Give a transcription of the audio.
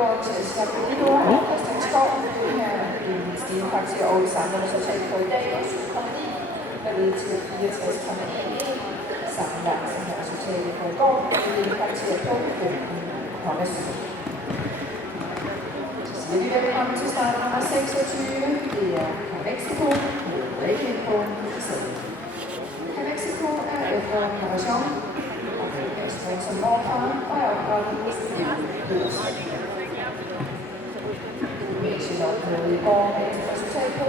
går til Sabelidor og Christian Skov. Det her er en stigende karakter og det samlede resultat for i dag er 7,9, der ved til 64,11. Sammenlagt som er resultatet for i går, det er en karakter på 15,7. Så siger vi velkommen til start nummer 26. Det er Mexico med Breaking på Mexico er efter Caravachon og er strengt som morfar og er oprettet hos Michelin i går med et resultat på